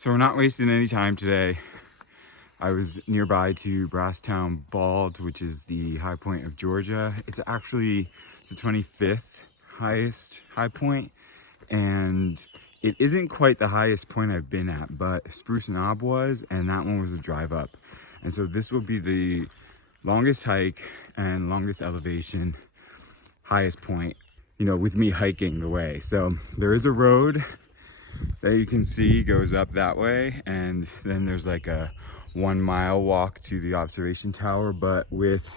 So we're not wasting any time today. I was nearby to Brasstown Bald, which is the high point of Georgia. It's actually the 25th highest high point, and it isn't quite the highest point I've been at, but Spruce Knob was, and that one was a drive up. And so this will be the longest hike and longest elevation, highest point, you know, with me hiking the way. So there is a road that you can see goes up that way, and then there's like a 1 mile walk to the observation tower. But with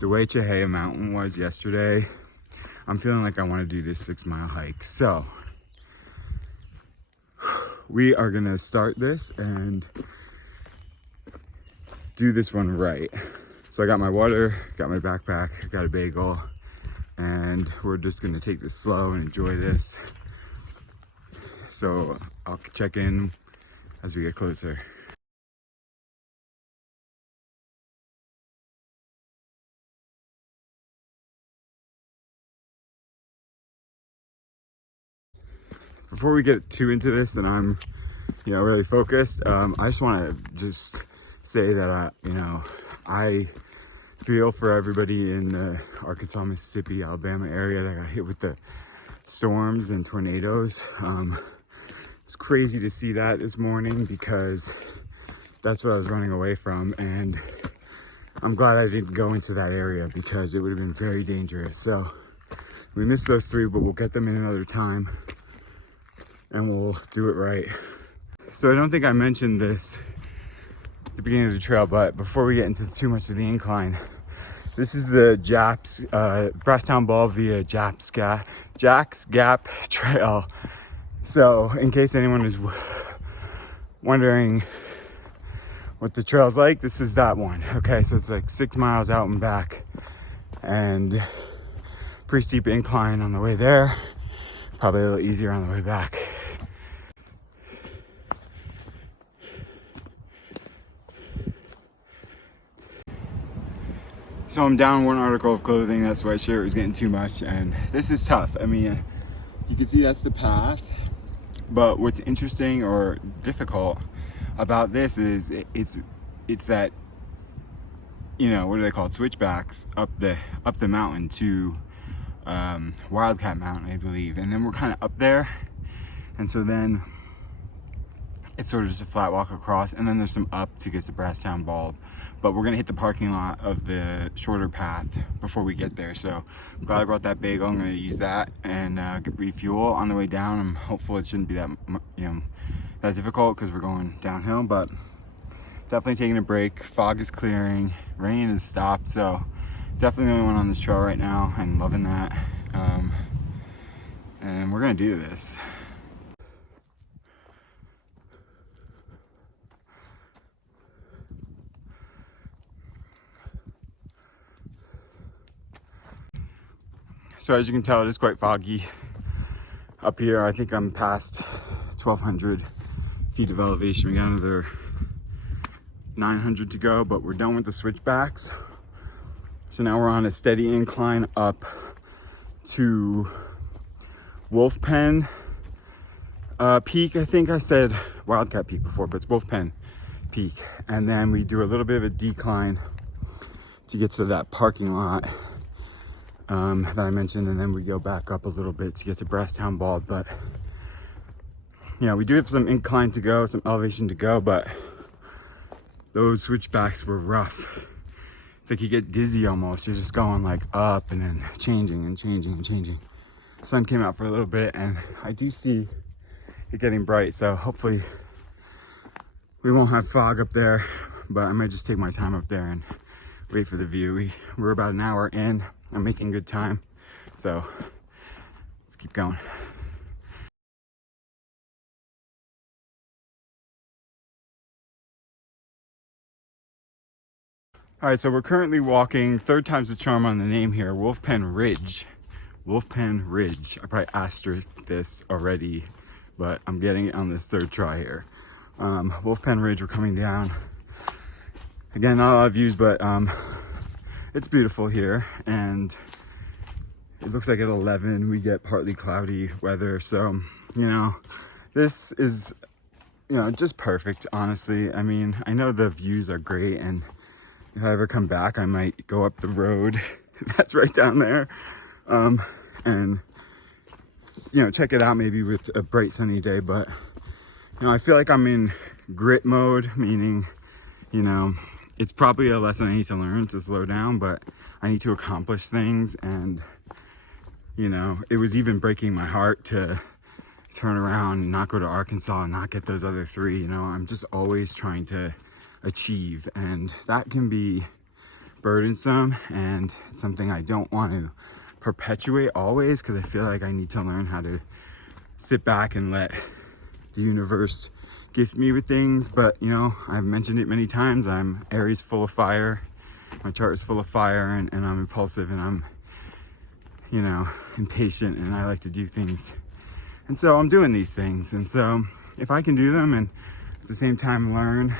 the way Chahaya Mountain was yesterday, I'm feeling like I want to do this 6 mile hike. So we are gonna start this and do this one right. So I got my water, got my backpack, got a bagel, and we're just gonna take this slow and enjoy this. So I'll check in as we get closer. Before we get too into this and I'm, really focused, I just want to say that I feel for everybody in the Arkansas, Mississippi, Alabama area that got hit with the storms and tornadoes. It's crazy to see that this morning because that's what I was running away from, and I'm glad I didn't go into that area because it would have been very dangerous. So we missed those 3, but we'll get them in another time and we'll do it right. So I don't think I mentioned this at the beginning of the trail, but before we get into too much of the incline, this is the Brasstown Bald via Jack's Gap Trail. So in case anyone is wondering what the trail's like, this is that one. Okay, so it's like 6 miles out and back, and pretty steep incline on the way there, probably a little easier on the way back. So I'm down 1 article of clothing. That sweatshirt was getting too much, and this is tough. I mean, you can see that's the path, but what's interesting or difficult about this is it's that, what do they call it, switchbacks up the mountain to Wildcat Mountain, I believe, and then we're kind of up there, and so then it's sort of just a flat walk across, and then there's some up to get to Brasstown Bald. But we're gonna hit the parking lot of the shorter path before we get there. So I'm glad I brought that bagel. I'm gonna use that and refuel on the way down. I'm hopeful it shouldn't be that that difficult because we're going downhill, but definitely taking a break. Fog is clearing, rain has stopped, so definitely the only one on this trail right now and loving that. And we're gonna do this. So as you can tell, it is quite foggy up here. I think I'm past 1,200 feet of elevation. We got another 900 to go, but we're done with the switchbacks. So now we're on a steady incline up to Wolfpen Peak. I think I said Wildcat Peak before, but it's Wolfpen Peak. And then we do a little bit of a decline to get to that parking lot that I mentioned, and then we go back up a little bit to get to Brasstown Bald. But we do have some incline to go, some elevation to go, but those switchbacks were rough. It's like you get dizzy almost. You're just going like up and then changing and changing and changing. The sun came out for a little bit, and I do see it getting bright, so hopefully we won't have fog up there, but I might just take my time up there and wait for the view. We're about an hour in. I'm making good time, so let's keep going. All right, so we're currently walking, third time's the charm on the name here, Wolfpen Ridge. Wolfpen Ridge. I probably asterisked this already, but I'm getting it on this third try here. Wolfpen Ridge, we're coming down. Again, not a lot of views, but it's beautiful here, and it looks like at 11 we get partly cloudy weather. So, this is you know, just perfect, honestly. I mean, I know the views are great, and if I ever come back, I might go up the road that's right down there, and, you know, check it out maybe with a bright sunny day. But, you know, I feel like I'm in grit mode, meaning, you know, it's probably a lesson I need to learn to slow down, but I need to accomplish things. And, you know, it was even breaking my heart to turn around and not go to Arkansas and not get those other 3. You know, I'm just always trying to achieve, and that can be burdensome, and it's something I don't want to perpetuate always, because I feel like I need to learn how to sit back and let the universe gift me with things. But, you know, I've mentioned it many times, I'm Aries full of fire. My chart is full of fire, and I'm impulsive, and I'm, you know, impatient, and I like to do things. And so I'm doing these things. And so if I can do them and at the same time learn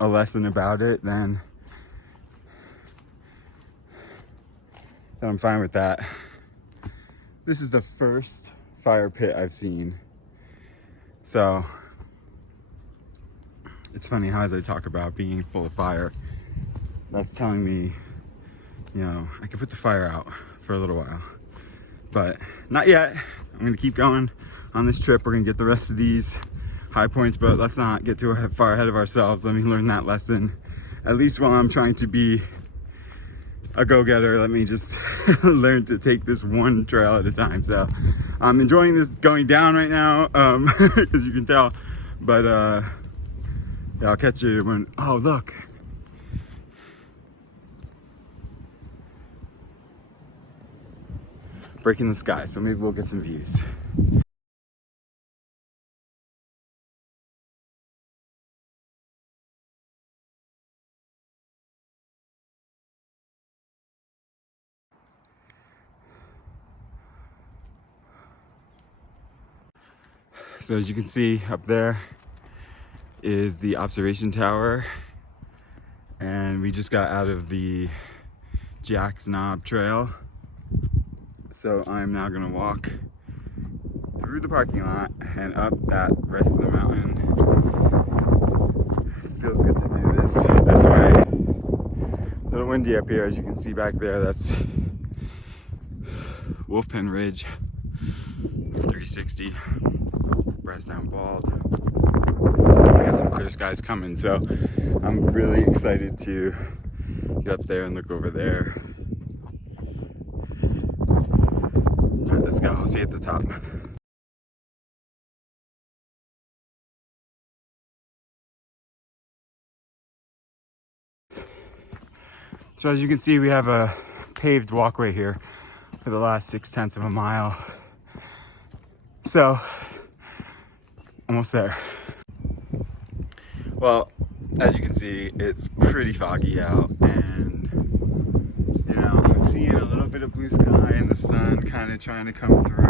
a lesson about it, then I'm fine with that. This is the first fire pit I've seen. So it's funny how, as I talk about being full of fire, that's telling me, you know, I could put the fire out for a little while, but not yet. I'm gonna keep going on this trip. We're gonna get the rest of these high points, but let's not get too far ahead of ourselves. Let me learn that lesson, at least while I'm trying to be a go-getter. Let me just learn to take this one trail at a time. So I'm enjoying this going down right now, as you can tell, but yeah, I'll catch you when, oh look, breaking the sky, so maybe we'll get some views. So as you can see up there is the observation tower, and we just got out of the Jack's Knob Trail. So I'm now gonna walk through the parking lot and up that rest of the mountain. It feels good to do this way. A little windy up here, as you can see back there. That's Wolfpen Ridge, 360, Brasstown Bald. I got some clear skies coming, so I'm really excited to get up there and look over there. All right, let's go. I'll see you at the top. So as you can see, we have a paved walkway here for the last 6/10 of a mile. So, almost there. Well, as you can see, it's pretty foggy out, and you know, I'm seeing a little bit of blue sky and the sun kind of trying to come through.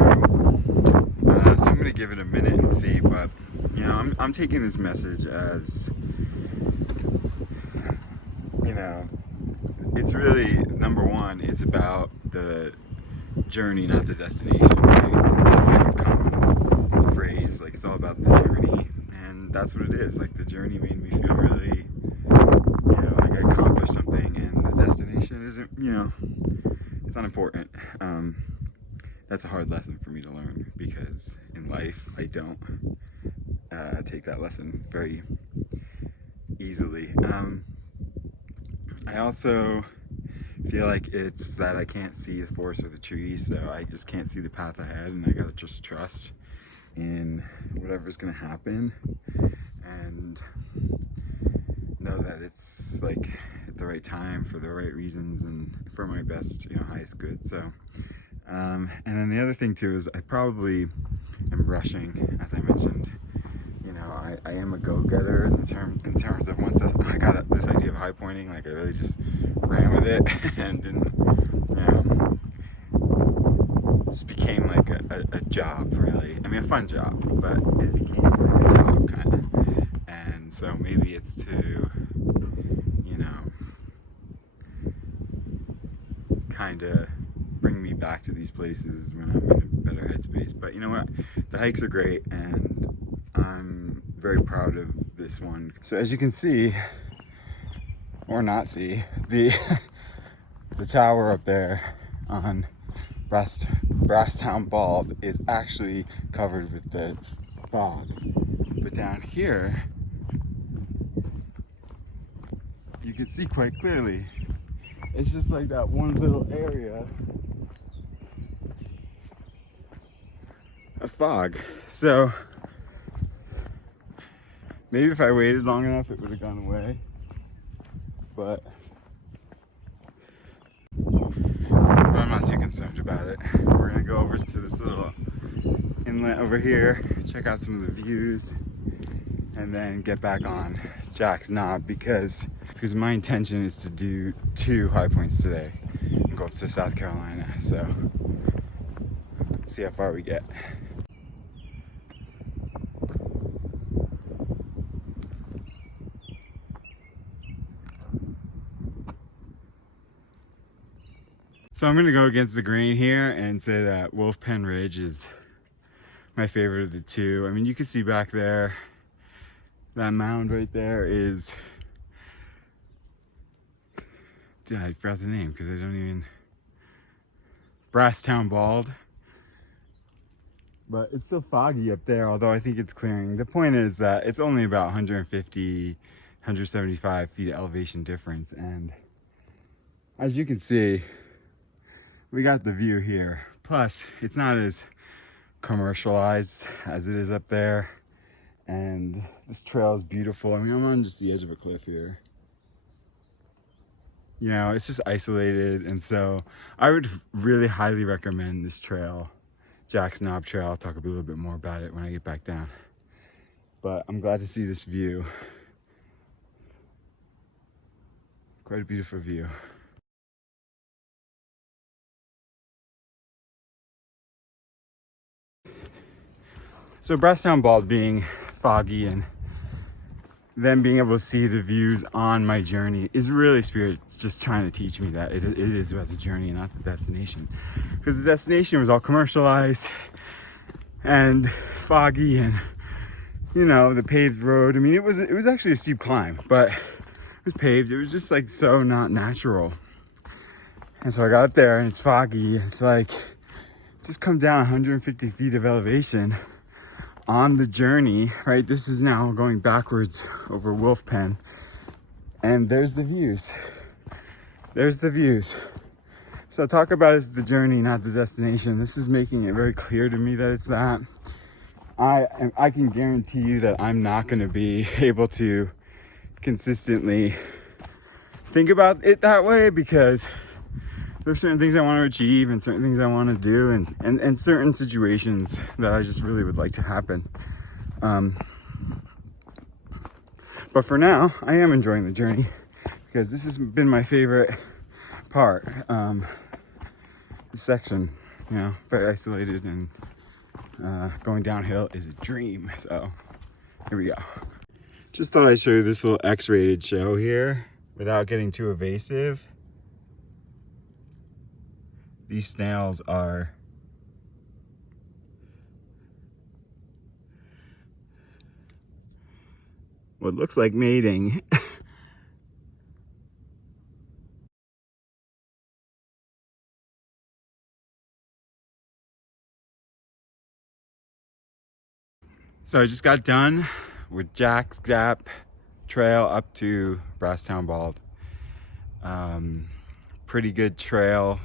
So I'm gonna give it a minute and see, but you know, I'm taking this message as, you know, it's really, number one, it's about the journey, not the destination, right? That's like a common phrase, like it's all about the journey, and that's what it is. Like the journey made me feel really, you know, like I accomplished something, and the destination isn't, you know, it's unimportant. That's a hard lesson for me to learn, because in life I don't take that lesson very easily. I also feel like it's that I can't see the forest or the trees, so I just can't see the path ahead, and I gotta just trust in whatever's gonna happen and know that it's like at the right time for the right reasons and for my best, you know, highest good. So and then the other thing too is I probably am rushing, as I mentioned. You know, I am a go-getter in terms of once I got this idea of high pointing, like I really just ran with it and didn't, you know, just became like a job, really. I mean, a fun job, but it became like a job kind of. And so maybe it's to, you know, kind of bring me back to these places when I'm in a better headspace. But you know what? The hikes are great, and I'm very proud of this one. So as you can see, or not see, the the tower up there on Brasstown Bald is actually covered with the fog. But down here, you can see quite clearly. It's just like that one little area of fog. So maybe if I waited long enough, it would have gone away. But I'm not too concerned about it. We're gonna go over to this little inlet over here, check out some of the views, and then get back on Jack's Knob because my intention is to do 2 high points today and go up to South Carolina. So let's see how far we get. So I'm gonna go against the grain here and say that Wolfpen Ridge is my favorite of the 2. I mean, you can see back there, that mound right there is, I forgot the name because I don't even, Brasstown Bald. But it's still foggy up there, although I think it's clearing. The point is that it's only about 150, 175 feet of elevation difference. And as you can see, we got the view here. Plus, it's not as commercialized as it is up there. And this trail is beautiful. I mean, I'm on just the edge of a cliff here. You know, it's just isolated. And so I would really highly recommend this trail, Jack's Knob Trail. I'll talk a little bit more about it when I get back down. But I'm glad to see this view. Quite a beautiful view. So Brasstown Bald being foggy and then being able to see the views on my journey is really Spirit just trying to teach me that it is about the journey and not the destination. Because the destination was all commercialized and foggy and, you know, the paved road. I mean, it was actually a steep climb, but it was paved. It was just like so not natural. And so I got up there and it's foggy. It's like, just come down 150 feet of elevation on the journey, right? This is now going backwards over Wolfpen, and there's the views. There's the views. So talk about it's the journey, not the destination. This is making it very clear to me that it's that. I can guarantee you that I'm not going to be able to consistently think about it that way because there's certain things I want to achieve and certain things I want to do and certain situations that I just really would like to happen. But for now, I am enjoying the journey because this has been my favorite part. This section, you know, very isolated and going downhill is a dream. So here we go. Just thought I'd show you this little X-rated show here without getting too evasive. These snails are what looks like mating. So I just got done with Jack's Gap trail up to Brasstown Bald. Pretty good trail.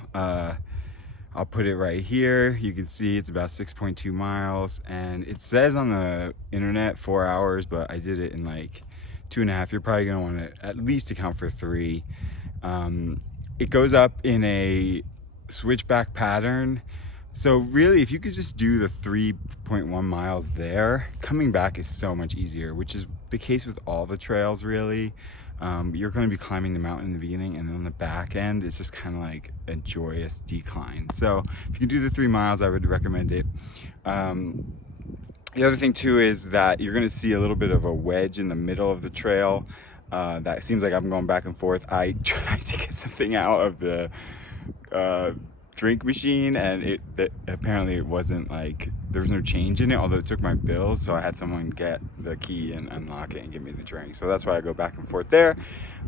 I'll put it right here. You can see it's about 6.2 miles and it says on the internet 4 hours, but I did it in like 2.5. You're probably gonna want to at least account for 3. It goes up in a switchback pattern. So really, if you could just do the 3.1 miles there, coming back is so much easier, which is the case with all the trails really. You're going to be climbing the mountain in the beginning, and then on the back end, it's just kind of like a joyous decline. So if you can do the 3 miles, I would recommend it. The other thing too is that you're going to see a little bit of a wedge in the middle of the trail. That seems like I'm going back and forth. I tried to get something out of the drink machine, and apparently it wasn't like, there was no change in it, although it took my bills, so I had someone get the key and unlock it and give me the drink. So that's why I go back and forth there.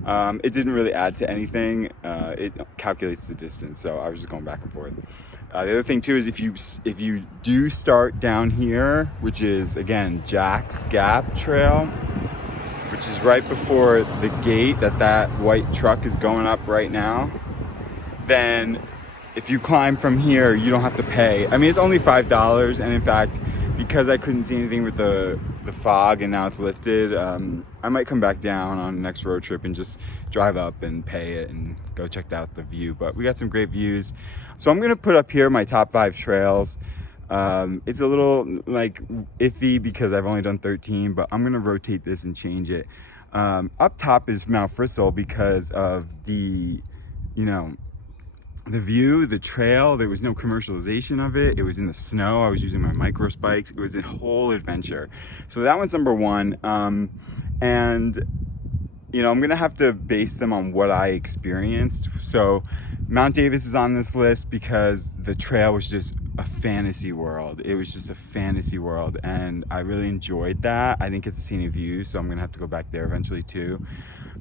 It didn't really add to anything. It calculates the distance, so I was just going back and forth. The other thing too is if you do start down here, which is again Jack's Gap Trail, which is right before the gate that white truck is going up right now, then if you climb from here, you don't have to pay. I mean, it's only $5, and in fact, because I couldn't see anything with the fog and now it's lifted, I might come back down on the next road trip and just drive up and pay it and go check out the view. But we got some great views. So I'm gonna put up here my top 5 trails. It's a little like iffy because I've only done 13, but I'm gonna rotate this and change it. Up top is Mount Frisell because of the, the view, the trail. There was no commercialization of it. It was in the snow. I was using my micro spikes. It was a whole adventure. So that one's number 1. And I'm gonna have to base them on what I experienced. So Mount Davis is on this list because the trail was just a fantasy world. It was just a fantasy world, and I really enjoyed that. I didn't get to see any views, so I'm gonna have to go back there eventually too.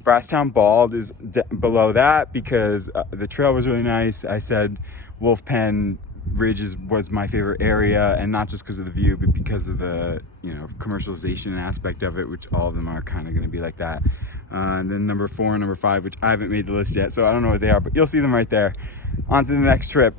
Brasstown Bald is below that because the trail was really nice. I said Wolfpen Ridge was my favorite area, and not just because of the view, but because of the commercialization aspect of it, which all of them are kind of going to be like that. And then number 4 and number 5, which I haven't made the list yet, so I don't know what they are, but you'll see them right there. On to the next trip.